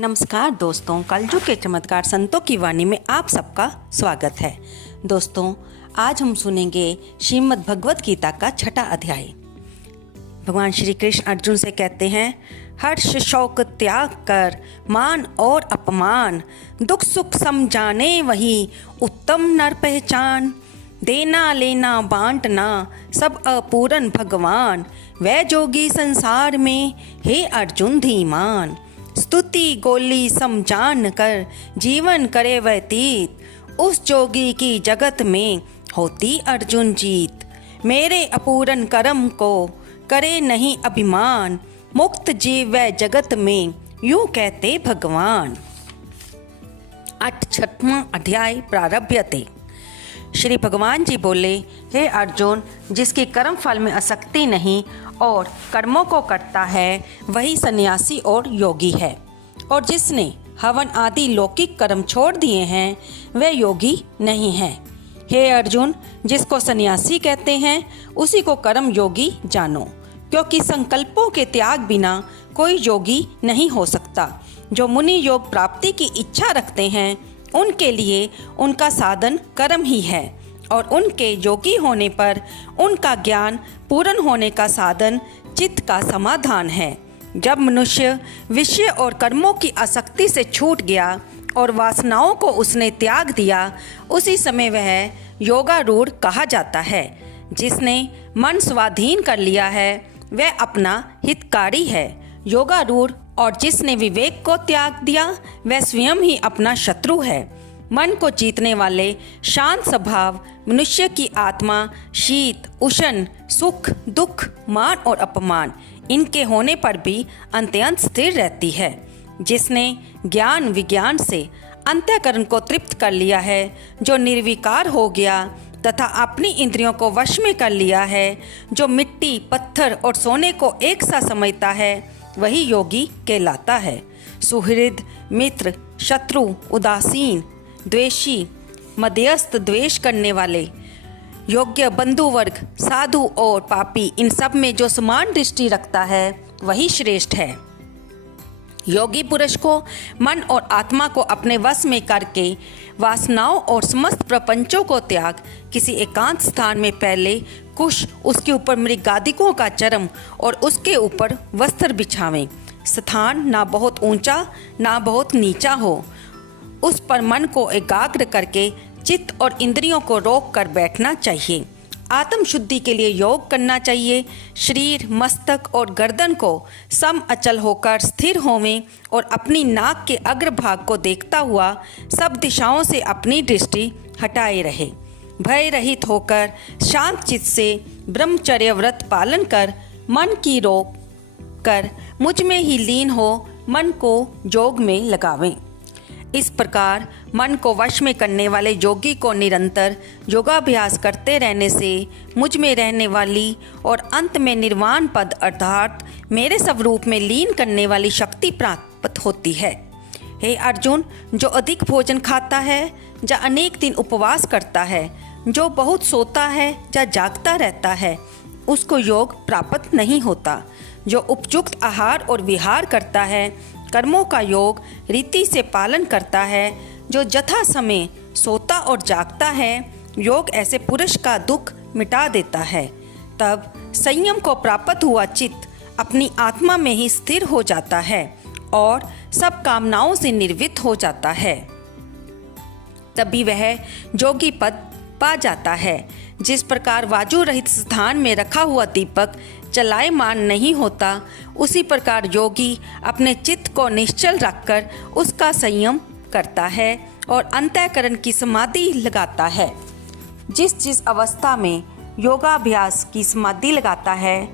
नमस्कार दोस्तों, कलयुग के चमत्कार संतों की वाणी में आप सबका स्वागत है। दोस्तों, आज हम सुनेंगे श्रीमद् भगवत गीता का 6ठा अध्याय। भगवान श्री कृष्ण अर्जुन से कहते हैं, हर्ष शौक त्याग कर मान और अपमान, दुख सुख समझाने वही उत्तम नर पहचान। देना लेना बांटना सब अपूरन भगवान, वह जोगी संसार में हे अर्जुन धीमान। स्तुति गोली समझान कर जीवन करे व्यतीत, उस जोगी की जगत में होती अर्जुन जीत। मेरे अपूरन कर्म को करे नहीं अभिमान, मुक्त जीव वह जगत में यूं कहते भगवान। 6वां अध्याय प्रारभ्यते। श्री भगवान जी बोले, हे अर्जुन, जिसकी कर्म फल में आसक्ति नहीं और कर्मों को करता है वही सन्यासी और योगी है, और जिसने हवन आदि लौकिक कर्म छोड़ दिए हैं वह योगी नहीं है। हे अर्जुन, जिसको सन्यासी कहते हैं उसी को कर्म योगी जानो, क्योंकि संकल्पों के त्याग बिना कोई योगी नहीं हो सकता। जो मुनि योग प्राप्ति की इच्छा रखते हैं उनके लिए उनका साधन कर्म ही है, और उनके योगी होने पर उनका ज्ञान पूर्ण होने का साधन चित्त का समाधान है। जब मनुष्य विषय और कर्मों की आसक्ति से छूट गया और वासनाओं को उसने त्याग दिया, उसी समय वह योगारूढ़ कहा जाता है। जिसने मन स्वाधीन कर लिया है वह अपना हितकारी है। योगारूढ़ और जिसने विवेक को त्याग दिया वह स्वयं ही अपना शत्रु है। मन को जीतने वाले शांत स्वभाव मनुष्य की आत्मा शीत उष्ण सुख दुख मान और अपमान इनके होने पर भी अत्यंत स्थिर रहती है। जिसने ज्ञान विज्ञान से अंतःकरण को तृप्त कर लिया है, जो निर्विकार हो गया तथा अपनी इंद्रियों को वश में कर लिया है, जो मिट्टी पत्थर और सोने को एक सा समझता है, वही योगी कहलाता है। सुहृद मित्र शत्रु उदासीन द्वेषी मध्यस्थ द्वेष करने वाले योग्य बंधु वर्ग साधु और पापी, इन सब में जो समान दृष्टि रखता है वही श्रेष्ठ है। योगी पुरुष को मन और आत्मा को अपने वश में करके वासनाओं और समस्त प्रपंचों को त्याग किसी एकांत स्थान में पहले कुश उसके ऊपर मृगादिकों का चर्म और उसके ऊपर वस्त्र बिछावें। स्थान ना बहुत ऊंचा ना बहुत नीचा हो, उस पर मन को एकाग्र करके चित्त और इंद्रियों को रोक कर बैठना चाहिए। आत्म शुद्धि के लिए योग करना चाहिए। शरीर मस्तक और गर्दन को सम अचल होकर स्थिर होवें और अपनी नाक के अग्रभाग को देखता हुआ सब दिशाओं से अपनी दृष्टि हटाए रहे। भय रहित होकर शांत चित्त से ब्रह्मचर्य व्रत पालन कर मन की रोक कर मुझ में ही लीन हो मन को योग में लगावें। इस प्रकार मन को वश में करने वाले योगी को निरंतर योगाभ्यास करते रहने से मुझ में रहने वाली और अंत में निर्वाण पद अर्थात मेरे स्वरूप में लीन करने वाली शक्ति प्राप्त होती है। हे अर्जुन, जो अधिक भोजन खाता है या अनेक दिन उपवास करता है, जो बहुत सोता है या जागता रहता है, उसको योग प्राप्त नहीं होता। जो उपयुक्त आहार और विहार करता है, कर्मों का योग रीति से पालन करता है, जो यथा समय सोता और जागता है, योग ऐसे पुरुष का दुख मिटा देता है। तब संयम को प्राप्त हुआ चित्त अपनी आत्मा में ही स्थिर हो जाता है और सब कामनाओं से निर्वृत्त हो जाता है। तभी वह योगी पद पा जाता है। जिस प्रकार वायु रहित स्थान में रखा हुआ दीपक चलायमान नहीं होता, उसी प्रकार योगी अपने चित्त को निश्चल रखकर उसका संयम करता है और अंतःकरण की समाधि लगाता है। जिस अवस्था में योगाभ्यास की समाधि लगाता है,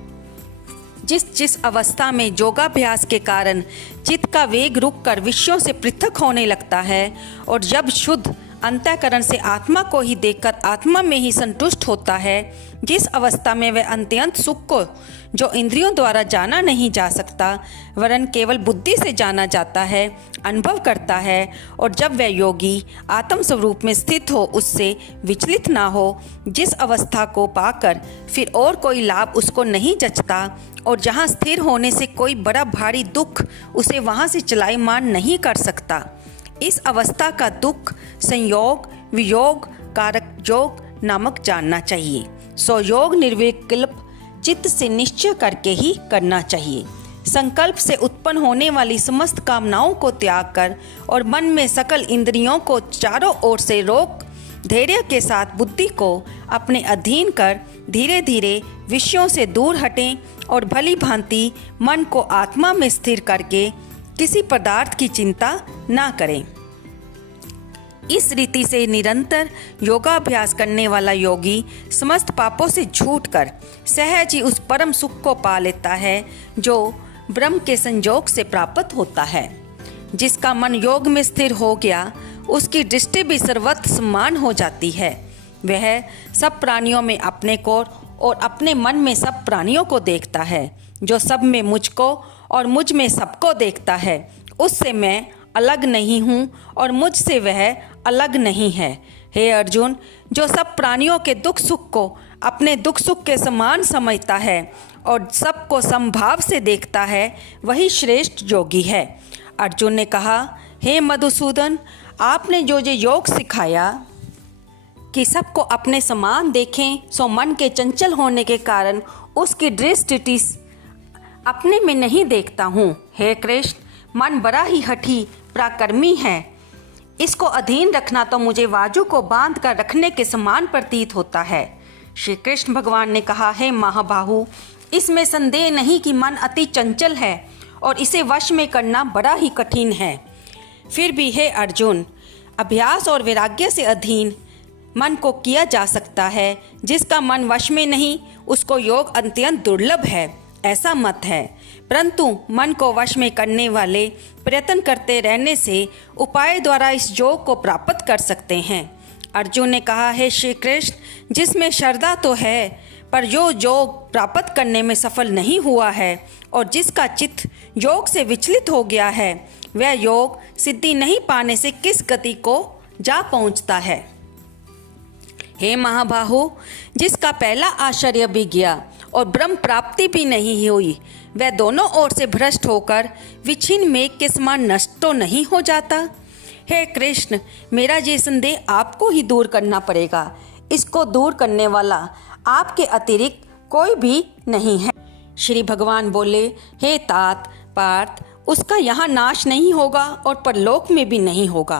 जिस अवस्था में योगाभ्यास के कारण चित्त का वेग रुक कर विषयों से पृथक होने लगता है और जब शुद्ध अंतःकरण से आत्मा को ही देखकर आत्मा में ही संतुष्ट होता है, जिस अवस्था में वह अत्यंत सुख को जो इंद्रियों द्वारा जाना नहीं जा सकता वरन केवल बुद्धि से जाना जाता है, अनुभव करता है। और जब वह योगी आत्म स्वरूप में स्थित हो, उससे विचलित ना हो, जिस अवस्था को पाकर फिर और कोई लाभ उसको नहीं जचता और जहाँ स्थिर होने से कोई बड़ा भारी दुख उसे वहाँ से चलायमान नहीं कर सकता, इस अवस्था का दुख संयोग वियोग कारक योग नामक जानना चाहिए। सो योग निर्विकल्प चित्त से निश्चय करके ही करना चाहिए। संकल्प से उत्पन्न होने वाली समस्त कामनाओं को त्याग कर और मन में सकल इंद्रियों को चारों ओर से रोक धैर्य के साथ बुद्धि को अपने अधीन कर धीरे धीरे विषयों से दूर हटें और भली भांति मन को आत्मा में स्थिर करके किसी पदार्थ की चिंता ना करें। इस रीति से निरंतर योगाभ्यास करने वाला योगी समस्त पापों से छूटकर सहज ही उस परम सुख को पा लेता है जो ब्रह्म के संयोग से प्राप्त होता है। जिसका मन योग में स्थिर हो गया, उसकी दृष्टि भी सर्वत्र समान हो जाती है। वह सब प्राणियों में अपने को और अपने मन में सब प्राणियों को देखता है। जो सब में मुझको और मुझ में सबको देखता है, उससे मैं अलग नहीं हूँ और मुझसे वह अलग नहीं है। हे अर्जुन, जो सब प्राणियों के दुख सुख को अपने दुख सुख के समान समझता है और सबको समभाव से देखता है, वही श्रेष्ठ योगी है। अर्जुन ने कहा, हे मधुसूदन, आपने जो योग सिखाया कि सबको अपने समान देखें, सो मन के चंचल होने के कारण उसकी दृष्टि अपने में नहीं देखता हूँ। हे कृष्ण, मन बड़ा ही हठी पराक्रमी है, इसको अधीन रखना तो मुझे वाजू को बांध कर रखने के समान प्रतीत होता है। श्री कृष्ण भगवान ने कहा, हे महाबाहु, इसमें संदेह नहीं कि मन अति चंचल है और इसे वश में करना बड़ा ही कठिन है। फिर भी हे अर्जुन, अभ्यास और वैराग्य से अधीन मन को किया जा सकता है। जिसका मन वश में नहीं, उसको योग अत्यंत दुर्लभ है, ऐसा मत है। परंतु मन को वश में करने वाले प्रयत्न करते रहने से उपाय द्वारा इस योग को प्राप्त कर सकते हैं। अर्जुन ने कहा, हे श्री कृष्ण, जिसमें श्रद्धा तो है पर जो योग प्राप्त करने में सफल नहीं हुआ है और जिसका चित्त योग से विचलित हो गया है, वह योग सिद्धि नहीं पाने से किस गति को जा पहुंचता है। हे महाबाहु, जिसका पहला आश्चर्य भी गया और ब्रह्म प्राप्ति भी नहीं हुई, वह दोनों ओर से भ्रष्ट होकर विछिन्न मेघ के समान नष्ट तो नहीं हो जाता। हे कृष्ण, मेरा ये संदेह आपको ही दूर करना पड़ेगा। इसको दूर करने वाला आपके अतिरिक्त कोई भी नहीं है। श्री भगवान बोले, हे तात पार्थ, उसका यहाँ नाश नहीं होगा और परलोक में भी नहीं होगा,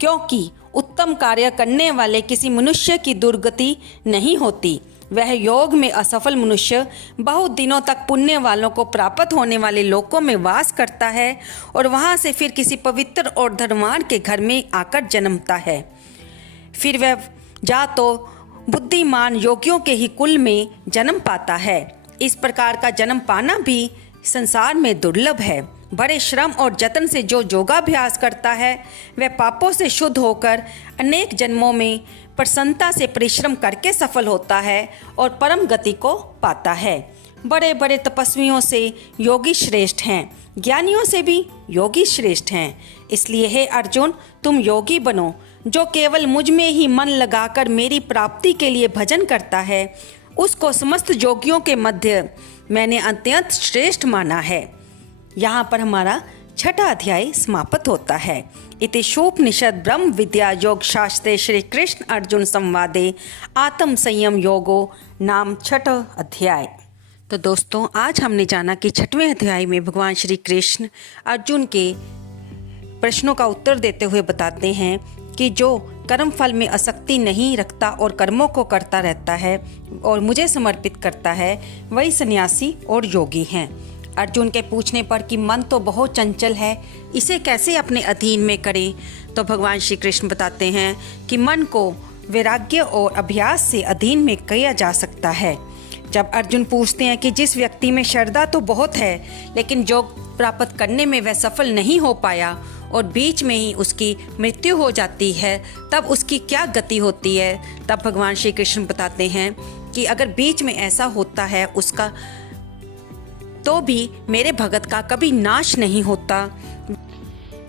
क्योंकि उत्तम कार्य करने वाले किसी मनुष्य की दुर्गति नहीं होती। वह योग में असफल मनुष्य बहुत दिनों तक पुण्य वालों को प्राप्त होने वाले लोकों में वास करता है और वहाँ से फिर किसी पवित्र और धर्मवान के घर में आकर जन्मता है। फिर वह जा तो बुद्धिमान योगियों के ही कुल में जन्म पाता है। इस प्रकार का जन्म पाना भी संसार में दुर्लभ है। बड़े श्रम और जतन से जो योगाभ्यास करता है, वह पापों से शुद्ध होकर अनेक जन्मों में प्रसन्नता से परिश्रम करके सफल होता है और परम गति को पाता है। बड़े बड़े तपस्वियों से योगी श्रेष्ठ हैं, ज्ञानियों से भी योगी श्रेष्ठ हैं। इसलिए हे अर्जुन, तुम योगी बनो। जो केवल मुझ में ही मन लगाकर मेरी प्राप्ति के लिए भजन करता है, उसको समस्त योगियों के मध्य मैंने अत्यंत श्रेष्ठ माना है। यहाँ पर हमारा छठा अध्याय समाप्त होता है। इति शोपनिषद ब्रह्म विद्या योग शास्त्रे श्री कृष्ण अर्जुन संवादे आत्म संयम योगो नाम छठा अध्याय। तो दोस्तों, आज हमने जाना कि छठवें अध्याय में भगवान श्री कृष्ण अर्जुन के प्रश्नों का उत्तर देते हुए बताते हैं कि जो कर्म फल में आसक्ति नहीं रखता और कर्मों को करता रहता है और मुझे समर्पित करता है, वही सन्यासी और योगी हैं। अर्जुन के पूछने पर कि मन तो बहुत चंचल है, इसे कैसे अपने अधीन में करें, तो भगवान श्री कृष्ण बताते हैं कि मन को वैराग्य और अभ्यास से अधीन में किया जा सकता है। जब अर्जुन पूछते हैं कि जिस व्यक्ति में श्रद्धा तो बहुत है लेकिन योग प्राप्त करने में वह सफल नहीं हो पाया और बीच में ही उसकी मृत्यु हो जाती है, तब उसकी क्या गति होती है। तब भगवान श्री कृष्ण बताते हैं कि अगर बीच में ऐसा होता है उसका, तो भी मेरे भगत का कभी नाश नहीं होता।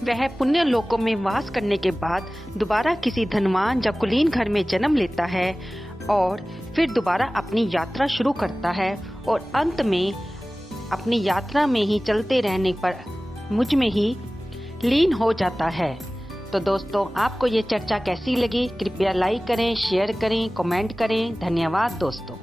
वह पुण्य लोकों में वास करने के बाद दोबारा किसी धनवान या कुलीन घर में जन्म लेता है और फिर दोबारा अपनी यात्रा शुरू करता है और अंत में अपनी यात्रा में ही चलते रहने पर मुझ में ही लीन हो जाता है। तो दोस्तों, आपको ये चर्चा कैसी लगी? कृपया लाइक करें, शेयर करें, कमेंट करें। धन्यवाद दोस्तों।